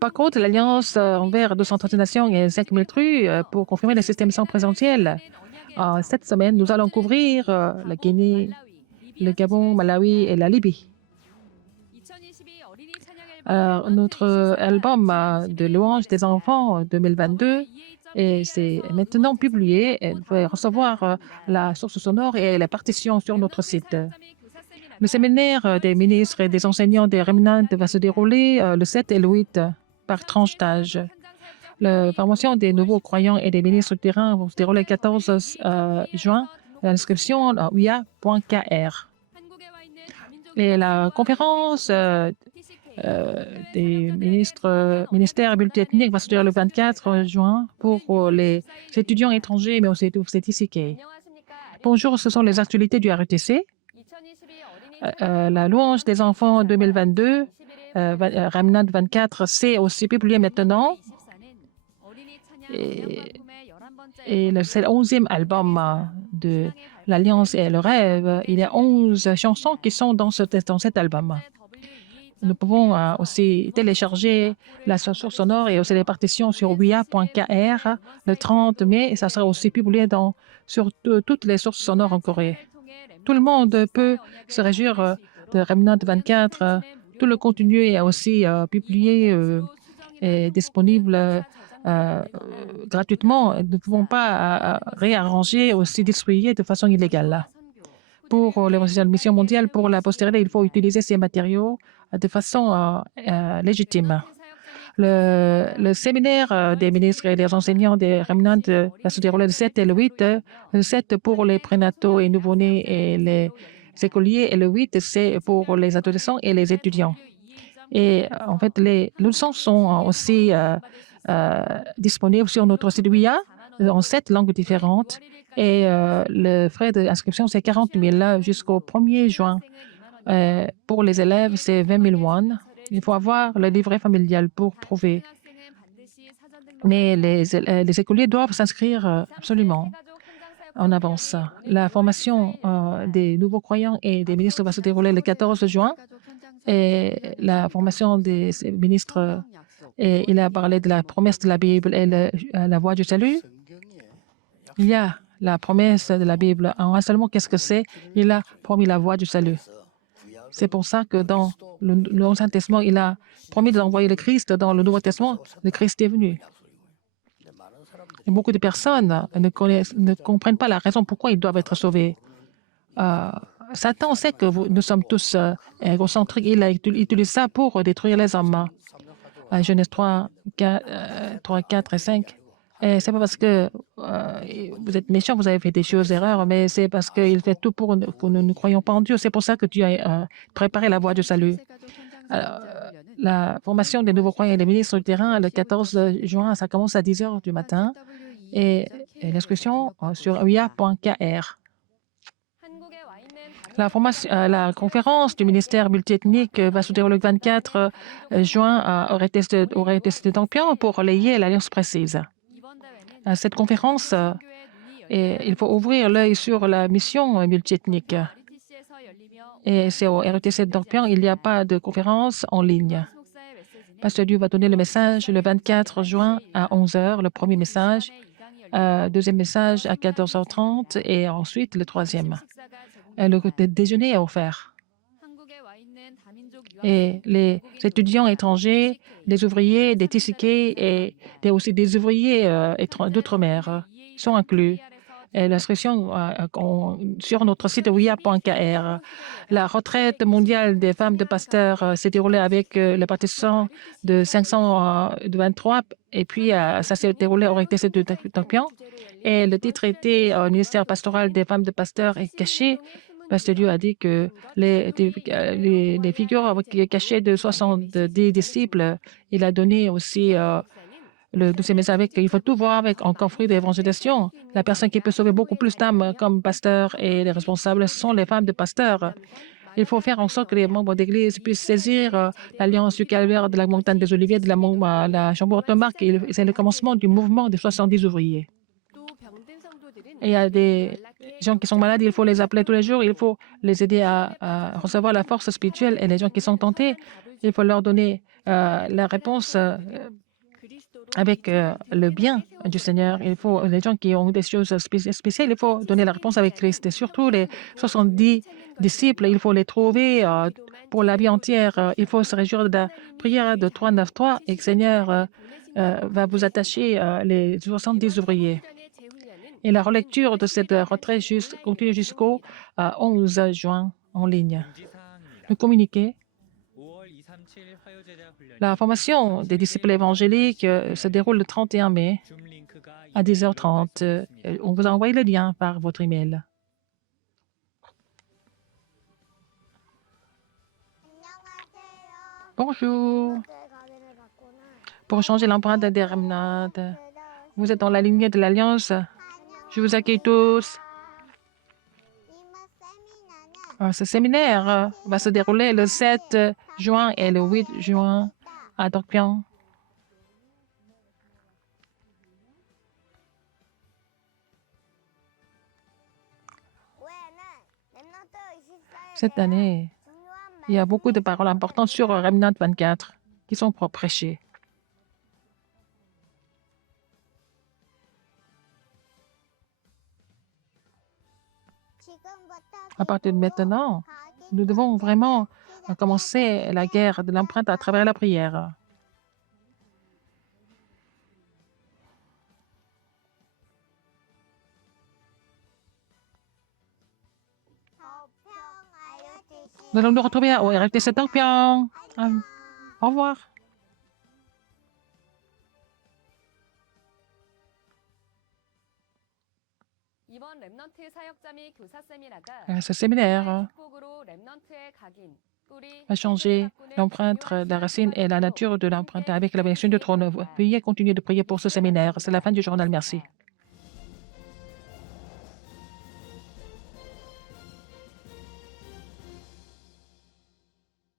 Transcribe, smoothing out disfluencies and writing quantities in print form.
Par contre, l'Alliance envers 230 nations et 5000 trus pour confirmer le système sans présentiel. Cette semaine, nous allons couvrir la Guinée, le Gabon, Malawi et la Libye. Notre album de louanges des enfants 2022 et c'est maintenant publié. Vous pouvez recevoir la source sonore et la partition sur notre site. Le séminaire des ministres et des enseignants des Remnant va se dérouler le 7 et le 8 par tranche d'âge. La formation des nouveaux croyants et des ministres du terrain va se dérouler le 14 juin. L'inscription à uia.kr. Et la conférence des ministères multiethniques va se dérouler le 24 juin pour les étudiants étrangers, mais aussi tous les TCK. Bonjour, ce sont les actualités du RETC. La louange des enfants 2022, Remnant 24, c'est aussi publié maintenant. Et c'est le 11e album de l'Alliance et le rêve. Il y a 11 chansons qui sont dans cet album. Nous pouvons aussi télécharger la source sonore et aussi les partitions sur uia.kr le 30 mai. Et ça sera aussi publié sur toutes les sources sonores en Corée. Tout le monde peut se réjouir de Remnant 24. Tout le contenu est aussi publié et disponible gratuitement. Nous ne pouvons pas réarranger ou aussi distribuer de façon illégale. Pour les missions mondiales, pour la postérité, il faut utiliser ces matériaux de façon légitime. Le séminaire des ministres et des enseignants des Remnant va se dérouler le 7 et le 8. Le 7 pour les prénataux et nouveau-nés et les écoliers et le 8 c'est pour les adolescents et les étudiants. Et en fait, les leçons sont aussi disponibles sur notre site WIA en 7 langues différentes. Et le frais d'inscription, c'est 40 000 jusqu'au 1er juin. Pour les élèves, c'est 20 000 won. Il faut avoir le livret familial pour prouver. Mais les écoliers doivent s'inscrire absolument en avance. La formation des nouveaux croyants et des ministres va se dérouler le 14 juin. Et la formation des ministres, et il a parlé de la promesse de la Bible et la voie du salut. Il y a la promesse de la Bible. En un seul mot, qu'est-ce que c'est? Il a promis la voie du salut. C'est pour ça que dans l'Ancien Testament, il a promis d'envoyer le Christ. Dans le Nouveau Testament, le Christ est venu. Et beaucoup de personnes ne comprennent pas la raison pourquoi ils doivent être sauvés. Satan sait que nous sommes tous égocentriques. Il utilise ça pour détruire les hommes. Genèse 3, 4 et 5. Et ce n'est pas parce que vous êtes méchant, vous avez fait des choses, erreurs, mais c'est parce qu'il fait tout pour que nous ne croyons pas en Dieu. C'est pour ça que Dieu a préparé la voie du salut. Alors, la formation des nouveaux croyants et des ministres du terrain, le 14 juin, ça commence à 10 h du matin. Et l'inscription sur uia.kr. La conférence du ministère multiethnique va se dérouler le 24 juin au RTC de Dongpyeong pour relayer l'alliance précise. Cette conférence, il faut ouvrir l'œil sur la mission multiethnique. Et c'est au RTC de Dongpyeong, il n'y a pas de conférence en ligne. Pasteur Liu va donner le message le 24 juin à 11 h, le premier message, deuxième message à 14h30 et ensuite le troisième. Le déjeuner est offert. Et les étudiants étrangers, des ouvriers, des TCK et aussi des ouvriers d'outre-mer sont inclus. Et l'inscription sur notre site uia.kr. La retraite mondiale des femmes de pasteurs s'est déroulée avec le partition de 523 et puis ça s'est déroulé au RTC de Dongpyeong. Et le titre était ministère pastoral des femmes de pasteurs est caché. Pasteur Liu a dit que les figures cachées de 70 disciples, il a donné aussi le 12e message avec il faut tout voir avec un conflit d'évangélisation. La personne qui peut sauver beaucoup plus d'âmes comme pasteur et les responsables sont les femmes de pasteurs. Il faut faire en sorte que les membres d'Église puissent saisir l'Alliance du Calvaire, de la montagne des Oliviers, de la Chambre de Marc. C'est le commencement du mouvement des 70 ouvriers. Et il y a des gens qui sont malades, il faut les appeler tous les jours, il faut les aider à recevoir la force spirituelle. Et les gens qui sont tentés, il faut leur donner la réponse avec le bien du Seigneur. Il faut, les gens qui ont des choses spéciales, il faut donner la réponse avec Christ. Et surtout les 70 disciples, il faut les trouver pour la vie entière. Il faut se réjouir de la prière de 393 et le Seigneur va vous attacher les 70 ouvriers. Et la relecture de cette retraite continue jusqu'au 11 juin en ligne. Le communiqué. La formation des disciples évangéliques se déroule le 31 mai à 10h30. On vous a envoyé le lien par votre email. Bonjour. Pour changer l'empreinte des remnants, vous êtes dans la lignée de l'Alliance. Je vous accueille tous. Ce séminaire va se dérouler le 7 juin et le 8 juin à Dorpion. Cette année, il y a beaucoup de paroles importantes sur Remnant 24 qui sont prêchées. À partir de maintenant, nous devons vraiment commencer la guerre de l'empreinte à travers la prière. Nous allons nous retrouver au RFTC Dorpion. Au revoir. Ce séminaire va changer l'empreinte, la racine et la nature de l'empreinte avec la bénédiction du trône. Veuillez continuer de prier pour ce séminaire. C'est la fin du journal. Merci.